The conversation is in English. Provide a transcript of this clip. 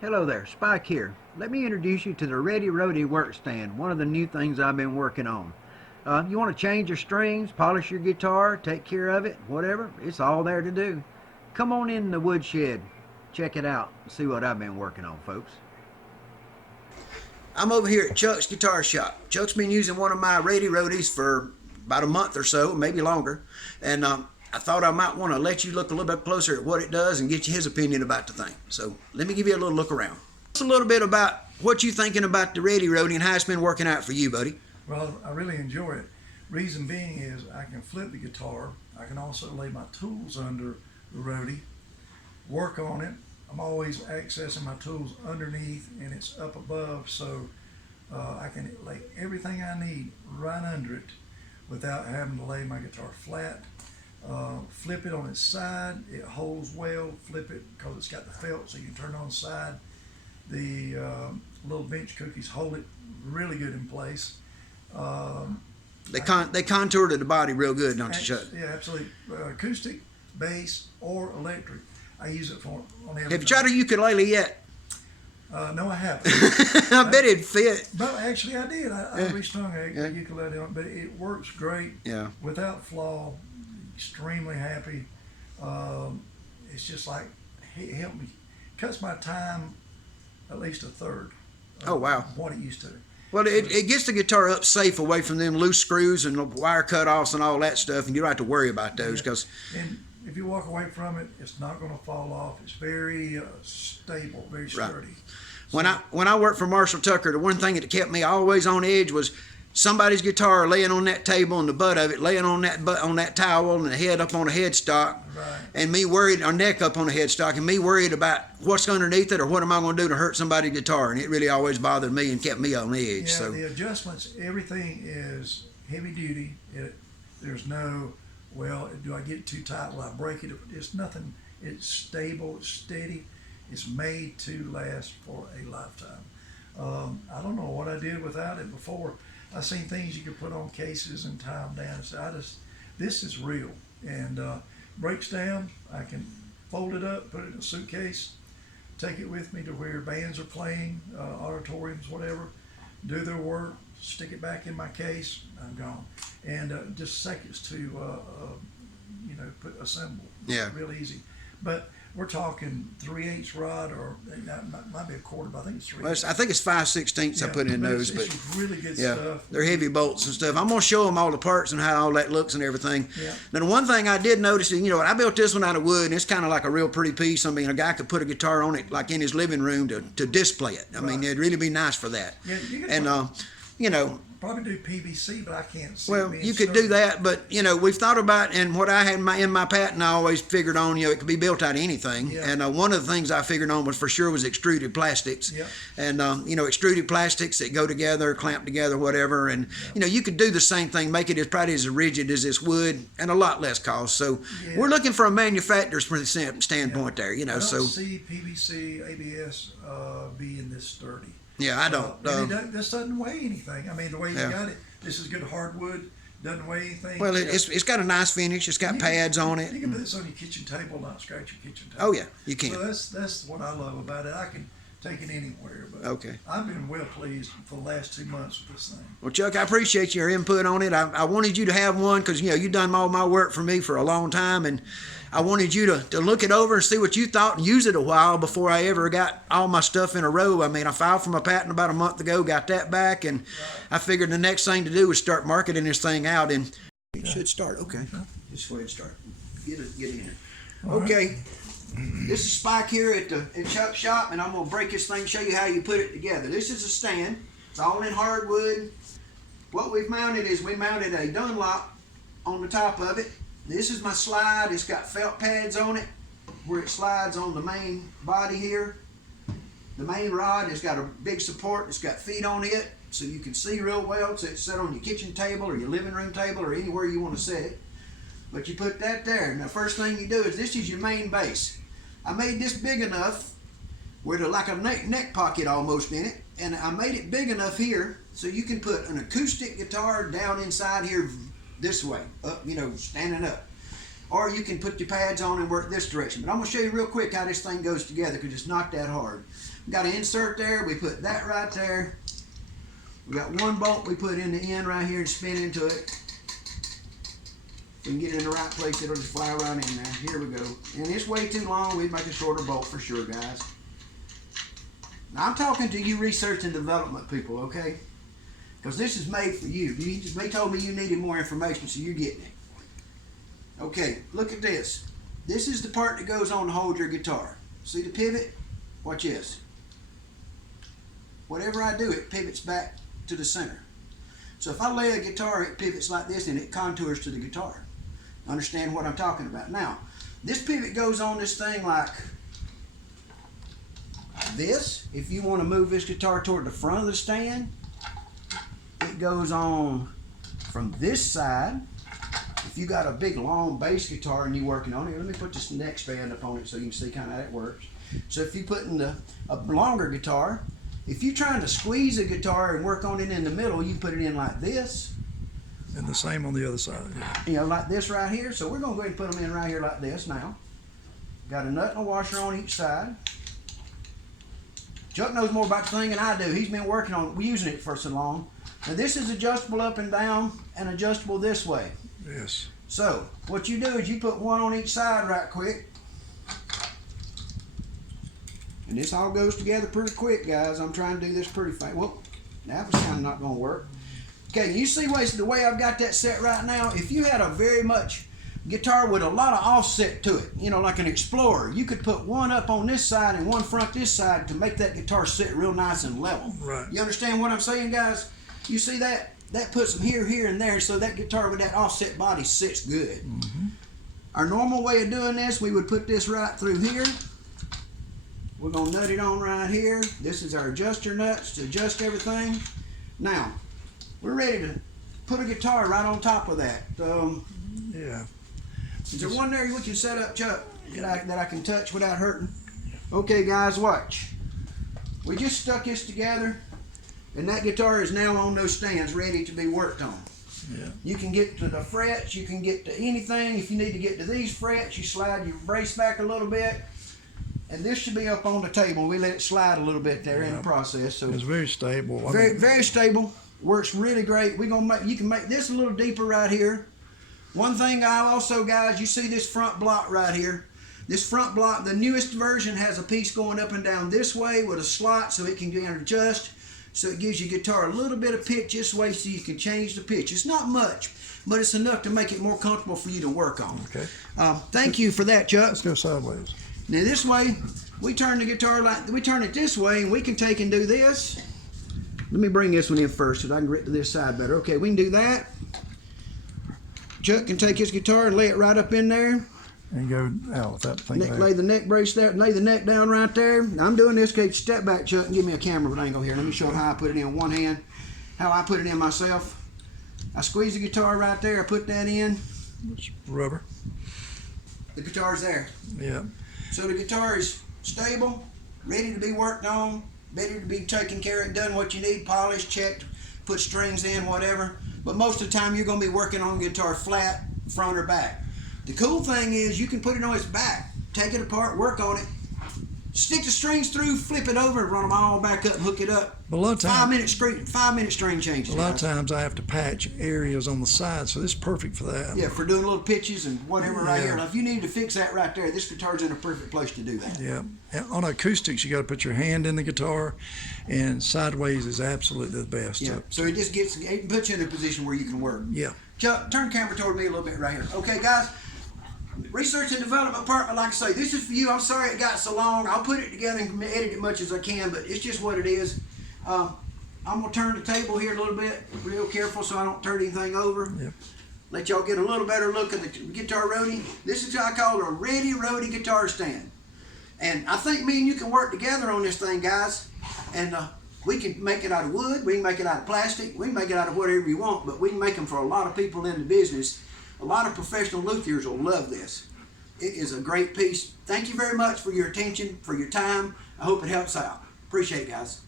Hello there, Spike here. Let me introduce you to the READY ROADie WORKSTAND, one of the new things I've been working on. You want to change your strings, polish your guitar, take care of it, whatever, it's all there to do. Come on in the woodshed, check it out, and see what I've been working on, folks. I'm over here at Chuck's Guitar Shop. Chuck's been using one of my READY ROADies for about a month or so, maybe longer, and I thought I might want to let you look a little bit closer at what it does and get you his opinion about the thing. So let me give you a little look around. Just a little bit about what you're thinking about the READY ROADie and how it's been working out for you, buddy. Well, I really enjoy it. Reason being is I can flip the guitar. I can also lay my tools under the Roadie, work on it. I'm always accessing my tools underneath and it's up above, so I can lay everything I need right under it without having to lay my guitar flat. Flip it on its side, it holds well. Flip it because it's got the felt, so you can turn it on the side. The little bench cookies hold it really good in place. They contour to the body real good, don't you, Chuck? Yeah, absolutely. Acoustic, bass, or electric. I use it for on everything. Have you tried a ukulele yet? No, I haven't. I bet it'd fit. But actually, I did. I restrung a ukulele on it, but it works great. Yeah. Without flaw. Extremely happy. It's just like it helped me, cuts my time at least a third. Oh wow! What it used to. Well, it gets the guitar up safe away from them loose screws and wire cutoffs and all that stuff, and you don't have to worry about those because. And if you walk away from it, it's not going to fall off. It's very stable, very sturdy. Right. So, when I worked for Marshall Tucker, the one thing that kept me always on edge was somebody's guitar laying on that table and the butt of it laying on that towel and the head up on a headstock, right. And me worried, or neck up on a headstock, and me worried about what's underneath it or what am I going to do to hurt somebody's guitar, and it really always bothered me and kept me on edge. Yeah, so the adjustments, everything is heavy duty. There's no, well, do I get it too tight? Will I break it? It's nothing. It's stable. It's steady. It's made to last for a lifetime. I don't know what I did without it before. I've seen things you could put on cases and tie them down. So this is real, and breaks down. I can fold it up, put it in a suitcase, take it with me to where bands are playing, auditoriums, whatever, do their work, stick it back in my case, I'm gone. And just seconds to assemble. Yeah. Real easy. But we're talking 3/8 rod, or that might be a quarter, but I think it's 3/8. well, I think it's 5/16 I put in those, but it's really good yeah, stuff. they're heavy bolts and stuff. I'm gonna show them all the parts and how all that looks and everything. Yeah. Now, the one thing I did notice is, I built this one out of wood, and it's kind of like a real pretty piece. I mean, a guy could put a guitar on it like in his living room to display it. I mean, it'd really be nice for that. Yeah, you could probably do PVC, but I can't see. Well, you could do that, but we've thought about, and what I had in my patent, I always figured on, it could be built out of anything. Yeah. And one of the things I figured on was for sure was extruded plastics. Yeah. And extruded plastics that go together, clamp together, whatever. And you could do the same thing, make it as probably as rigid as this wood, and a lot less cost. So we're looking for a manufacturer's standpoint there. I don't see PVC, ABS being this sturdy. Yeah, I don't. This doesn't weigh anything. I mean, the way you got it, this is good hardwood, doesn't weigh anything. Well, it's got a nice finish. It's got pads on it. You can put this on your kitchen table, not scratch your kitchen table. Oh yeah, you can. So that's what I love about it. I can take it anywhere. But okay. I've been well pleased for the last 2 months with this thing. Well, Chuck, I appreciate your input on it. I wanted you to have one because you've done all my work for me for a long time, and I wanted you to look it over and see what you thought and use it a while before I ever got all my stuff in a row. I mean, I filed for my patent about a month ago, got that back, and I figured the next thing to do was start marketing this thing out. And it should start. Okay, just go ahead and start. Get in it. Okay. This is Spike here at Chuck's shop, and I'm going to break this thing, show you how you put it together. This is a stand. It's all in hardwood. What we've mounted is we mounted a Dunlop on the top of it. This is my slide. It's got felt pads on it where it slides on the main body here. The main rod has got a big support. It's got feet on it so you can see real well. So it's set on your kitchen table or your living room table or anywhere you want to set it. But you put that there. And the first thing you do is this is your main base. I made this big enough where there's like a neck pocket almost in it, and I made it big enough here so you can put an acoustic guitar down inside here this way, up, standing up. or you can put your pads on and work this direction. But I'm gonna show you real quick how this thing goes together because it's not that hard. We got an insert there, we put that right there. We got one bolt we put in the end right here and spin into it. If we can get it in the right place, it'll just fly right in there. Here we go. And it's way too long, we'd make a shorter bolt for sure, guys. Now I'm talking to you research and development people, okay? Because this is made for you. They told me you needed more information, so you're getting it. Okay, look at this. This is the part that goes on to hold your guitar. See the pivot? Watch this. Whatever I do, it pivots back to the center. So if I lay a guitar, it pivots like this and it contours to the guitar. Understand what I'm talking about? Now, this pivot goes on this thing like this. If you want to move this guitar toward the front of the stand, it goes on from this side. If you got a big long bass guitar and you're working on it, let me put this neck stand up on it so you can see kind of how it works. So if you put in a longer guitar, if you're trying to squeeze a guitar and work on it in the middle, you put it in like this. And the same on the other side. Yeah. You know, like this right here. So we're going to go ahead and put them in right here like this now. Got a nut and a washer on each side. Chuck knows more about the thing than I do. He's been working on it, using it for so long. Now this is adjustable up and down and adjustable this way. Yes. So what you do is you put one on each side right quick. And this all goes together pretty quick, guys. I'm trying to do this pretty fast. Well, that was kind of not going to work. Okay, you see the way I've got that set right now? If you had a very much guitar with a lot of offset to it, you know, like an Explorer, you could put one up on this side and one front this side to make that guitar sit real nice and level. Right. You understand what I'm saying, guys? You see that? That puts them here, here, and there, so that guitar with that offset body sits good. Mm-hmm. Our normal way of doing this, we would put this right through here. We're going to nut it on right here. This is our adjuster nuts to adjust everything. Now, we're ready to put a guitar right on top of that. Yeah. Is there one there we can set up, Chuck, that I can touch without hurting? Okay, guys, watch. We just stuck this together, and that guitar is now on those stands ready to be worked on. Yeah. You can get to the frets, you can get to anything. If you need to get to these frets, you slide your brace back a little bit. And this should be up on the table. We let it slide a little bit there in the process. So it's very stable. Very stable. Works really great. You can make this a little deeper right here. One thing I also, guys, you see this front block right here. This front block, the newest version, has a piece going up and down this way with a slot so it can adjust. So it gives your guitar a little bit of pitch this way so you can change the pitch. It's not much, but it's enough to make it more comfortable for you to work on. Okay. Thank you for that, Chuck. Let's go sideways. Now this way, we turn the guitar we turn it this way, and we can take and do this. Let me bring this one in first so I can grip to this side better. Okay, we can do that. Chuck can take his guitar and lay it right up in there. And go out with that thing there. Lay the neck brace there, lay the neck down right there. Now, I'm doing this, okay, step back, Chuck, and give me a camera angle here. Let me show you how I put it in one hand, how I put it in myself. I squeeze the guitar right there, I put that in. It's rubber. The guitar's there. Yeah. So the guitar is stable, ready to be worked on, ready to be taken care of, done what you need, polished, checked, put strings in, whatever. But most of the time you're going to be working on the guitar flat, front or back. The cool thing is you can put it on its back, take it apart, work on it, stick the strings through, flip it over, run them all back up and hook it up. But a lot of times, 5-minute string changes. A lot of times I have to patch areas on the side, so this is perfect for that. Yeah, for doing little pitches and whatever right here. Now, if you need to fix that right there, this guitar's in a perfect place to do that. Yeah. And on acoustics, you got to put your hand in the guitar, and sideways is absolutely the best. Yeah. So it just it puts you in a position where you can work. Yeah. Chuck, turn the camera toward me a little bit right here. Okay, guys. Research and development department, like I say, this is for you. I'm sorry it got so long. I'll put it together and edit it much as I can, but it's just what it is. I'm going to turn the table here a little bit, real careful so I don't turn anything over. Yep. Let y'all get a little better look at the guitar roadie. This is what I call a ready roadie guitar stand. And I think me and you can work together on this thing, guys. And we can make it out of wood, we can make it out of plastic, we can make it out of whatever you want, but we can make them for a lot of people in the business. A lot of professional luthiers will love this. It is a great piece. Thank you very much for your attention, for your time. I hope it helps out. Appreciate it, guys.